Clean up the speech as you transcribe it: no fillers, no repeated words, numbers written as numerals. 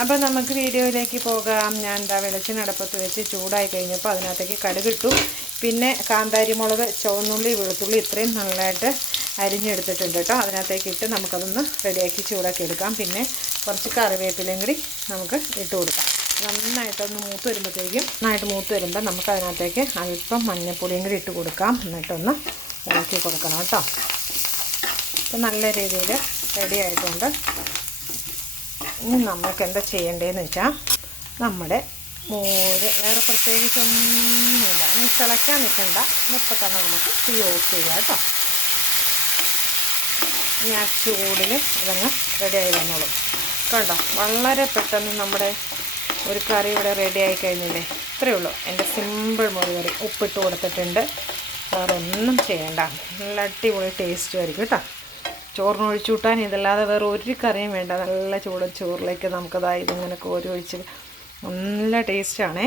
അപ്പോൾ നമുക്ക് വീഡിയോയിലേക്ക് പോകാം. ഞാൻ എന്താ വെളിച്ചെണ്ണ അടുപ്പത്ത് വെച്ച് ചൂടായി കഴിഞ്ഞപ്പോൾ അതിനകത്തേക്ക് കടുകിട്ടു. പിന്നെ കാന്താരി മുളക്, ചുവന്നുള്ളി, വെളുത്തുള്ളി ഇത്രയും നല്ലതായിട്ട് അരിഞ്ഞെടുത്തിട്ടുണ്ട് കേട്ടോ. അതിനകത്തേക്ക് ഇട്ട് നമുക്കതൊന്ന് റെഡിയാക്കി ചൂടാക്കി എടുക്കാം. പിന്നെ കുറച്ച് കറിവേപ്പിലയും കൂടി നമുക്ക് ഇട്ട് കൊടുക്കാം. നന്നായിട്ടൊന്ന് നന്നായിട്ട് മൂത്ത് വരുമ്പോൾ നമുക്ക് അതിനകത്തേക്ക് അല്പം മഞ്ഞൾപ്പൊടിയും കൂടി ഇട്ട് കൊടുക്കാം. എന്നിട്ടൊന്ന് ഇളക്കി കൊടുക്കണം കേട്ടോ. അപ്പോൾ നല്ല രീതിയിൽ റെഡി ആയിട്ടുണ്ട്. ഇനി നമുക്ക് എന്താ ചെയ്യേണ്ടതെന്ന് വെച്ചാൽ നമ്മുടെ മോര് വേറെ പ്രത്യേകിച്ചൊന്നുമില്ല. നീ തിളയ്ക്കാൻ നിൽക്കണ്ട. ഇപ്പം തന്നെ നമുക്ക് തീ ഓഫ് ചെയ്യാം കേട്ടോ. ഇനി ആ ചൂടിൽ അതങ്ങ് റെഡിയായി വന്നോളും. കണ്ടോ, വളരെ പെട്ടെന്ന് നമ്മുടെ ഒരു കറി ഇവിടെ റെഡി ആയി കഴിഞ്ഞില്ലേ. ഇത്രയേ ഉള്ളൂ എൻ്റെ സിമ്പിൾ മോര് കറി. ഉപ്പിട്ട് കൊടുത്തിട്ടുണ്ട്. വേറെ ഒന്നും ചെയ്യണ്ട. നല്ല അടിപൊളി ടേസ്റ്റും ആയിരിക്കും കേട്ടോ. ചോറിന് ഒഴിച്ചു കൂട്ടാൻ ഇതല്ലാതെ വേറെ ഒരു കറിയും വേണ്ട. നല്ല ചൂട് ചോറിലേക്ക് നമുക്കതാ ഇതിങ്ങനെ കോരി ഒഴിച്ച് നല്ല ടേസ്റ്റാണേ.